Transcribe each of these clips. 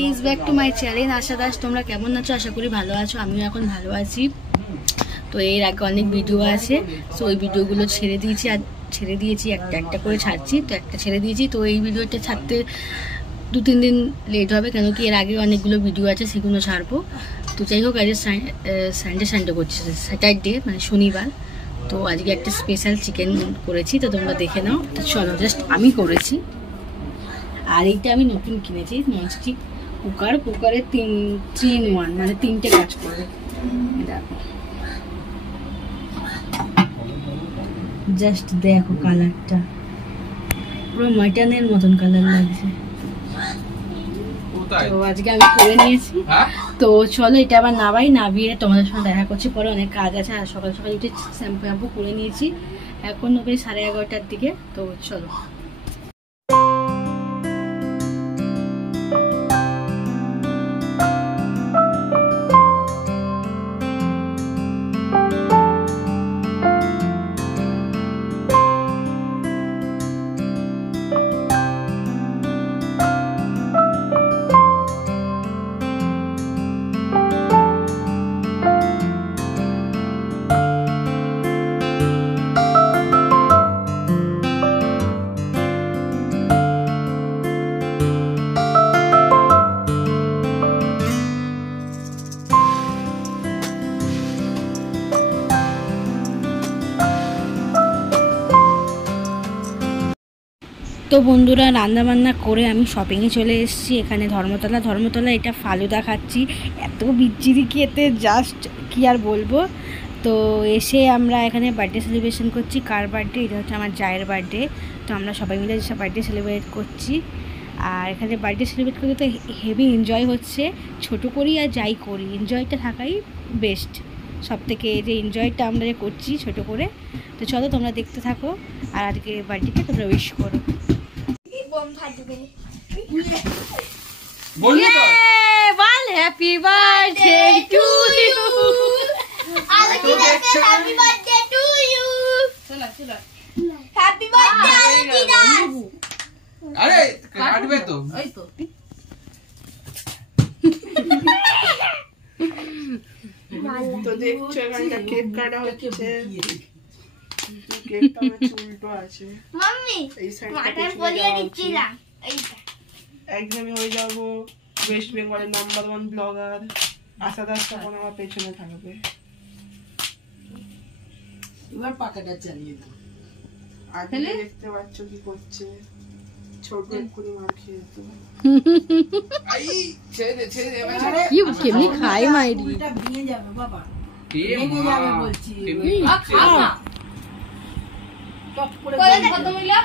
Guys, back to my channel Asha Das. তোমরা কেমন আছো? আশা করি ভালো আছো। আমিও এখন ভালো আছি। তো এর আগে অনেক ভিডিও আছে, তো ওই ভিডিওগুলো ছেড়ে দিয়েছি একটা একটা করে ছাড়ছি। তো একটা ছেড়ে দিয়েছি, তো এই ভিডিওটা ছাড়তে 2-3 দিন লেট হবে, কেন কি এর আগে অনেকগুলো ভিডিও আছে, সেগুলো ছাড়বো। তো যাই হোক, আজকে সানডে করছি, স্যাটারডে মানে শনিবার। তো আজকে একটা স্পেশাল চিকেন করেছি, তো তোমরা দেখে নাও। তো চলো, জাস্ট আমি করেছি। আর এইটা আমি নতুন কিনেছি, ননস্টিক কুকারে 3-in-1 মানে 3টে কাজ করবে। দেখো, জাস্ট দেখো কালারটা, পুরো মাটনের মতন কালার লাগছে। তো আজকে আমি করে নিয়েছি। তো চলো, এটা আবার নাবিয়ে তোমাদের সঙ্গে দেখা করছি পরে। অনেক কাজ আছে, আর সকাল সকাল উঠে শ্যাম্পু করে নিয়েছি। এখন ওই 11:30টার দিকে। তো চলো। তো বন্ধুরা, রান্না বান্না করে আমি শপিংয়ে চলে এসেছি। এখানে ধর্মতলা এটা ফালুদা খাচ্ছি। এত বিচ্ছিরি খেতে, জাস্ট কি আর বলবো। তো এসে আমরা এখানে বার্থডে সেলিব্রেশন করছি। কার বার্থডে? এটা হচ্ছে আমার জায়ের বার্থডে। তো আমরা সবাই মিলে বার্থডে সেলিব্রেট করছি। আর এখানে বার্থডে সেলিব্রেট করতে তো হেভি এনজয় হচ্ছে। ছোটো করি আর যাই করি, এনজয়টা থাকাই বেস্ট। সব থেকে যে এনজয়টা আমরা করছি ছোটো করে। তো চলো, তোমরা দেখতে থাকো, আর আজকে বার্থডেটা তোমরা উইশ করো। Happy birthday to you. Happy birthday to you. Happy birthday Adidas. अरे काटबे तो ওই তো তো দেখছো এখানটা কেক কাটা হচ্ছে। কেকটা হচ্ছে উল্টো আছে। মাম্মি এই সাইডটা মাটন বলিয়ে দিচ্ছিলাম। এইটা একদম হয়ে যাবো ওয়েস্ট বেঙ্গলের নাম্বার 1 ব্লগার। আশাদাস তখন আমার পেছনে থাকবে। এবার পাকাটা চালিয়ে দাও। আগে দেখতে পাচ্ছ কি করছে, ছোট এক্ষুনি মার খেয়ে তো आई ছেড়ে দে কি কেমনি খাই মাইরি। এটা ভেঙে যাবে বাবা, ভেঙে যাবে বলছি। টপ করে কত হইলো?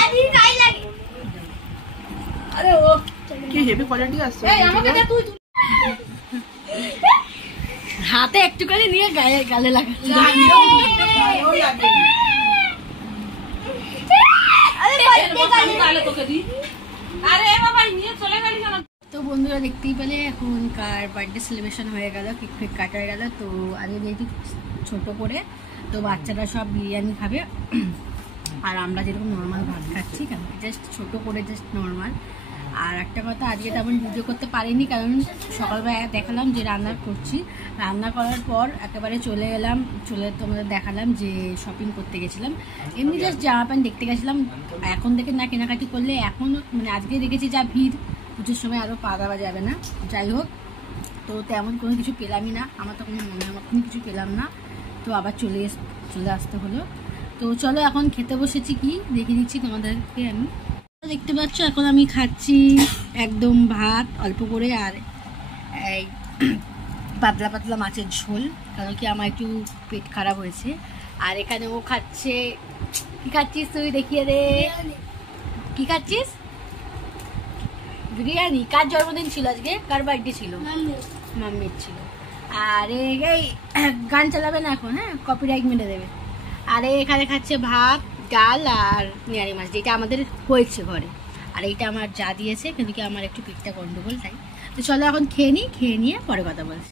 আদি খাই লাগে। আরে ও কি হেভি কোয়ালিটি আছে। এই আমাকে দে তুই। হাতে একটুখানি নিয়ে গালে লাগাচ্ছে। ও লাগে। আরে বার্থডে গালে তোকে দি। আরে বাবা নিয়ে চলে গেলি কেন? তো বন্ধুরা, দেখতেই পেলে এখন কার বার্থডে সেলিব্রেশন হয়ে গেল, কেক কাটা হয়ে গেল। তো আগে যেহেতু ছোটো করে, তো বাচ্চারা সব বিরিয়ানি খাবে, আর আমরা যেরকম নর্মাল ভাত খাচ্ছি, কেন জাস্ট ছোটো করে, জাস্ট নর্মাল। আর একটা কথা, আজকে তেমন ভিডিও করতে পারিনি, কারণ সকালবেলা দেখালাম যে রান্না করছি। রান্না করার পর একেবারে চলে তোমাদের দেখালাম যে শপিং করতে গেছিলাম। এমনি জাস্ট জামা প্যান্ট দেখতে গেছিলাম। এখন থেকে না কেনাকাটি করলে, এখন মানে আজকে দেখেছি যা ভিড়, পুজোর সময় আরও পা দেওয়া যাবে না। যাই হোক, তো তেমন কোনো কিছু পেলামই না, আমার তো কোনো মনের মতন কিছু পেলাম না। তো আবার চলে আসতে হলো। তো চলো, এখন খেতে বসেছি, কি দেখিয়ে দিচ্ছি তোমাদেরকে। আমি দেখতে পাচ্ছ, এখন আমি খাচ্ছি একদম ভাত অল্প করে, আর এই পাতলা পাতলা মাছের ঝোল, কারণ কি আমার একটু পেট খারাপ হয়েছে। আর এখানে ও খাচ্ছে, কি খাচ্ছিস তুই? দেখিয়ে দে কি খাচ্ছিস। বিরিয়ানি। কার জন্মদিন ছিল আজকে? কার বার্থডে ছিল? মাম্মির ছিল। আর এই গান চালাবে না এখন, হ্যাঁ, কপিরাইট মেরে দেবে। আর এখানে খাচ্ছে ভাত, ডাল আর নিয়ারি মাছ, যেটা আমাদের হয়েছে ঘরে। আর এইটা আমার যা দিয়েছে, কিন্তু কি আমার একটু পেটটা গন্ডগোল, তাই। তো চলো এখন খেয়ে নিয়ে পরে কথা বলছি।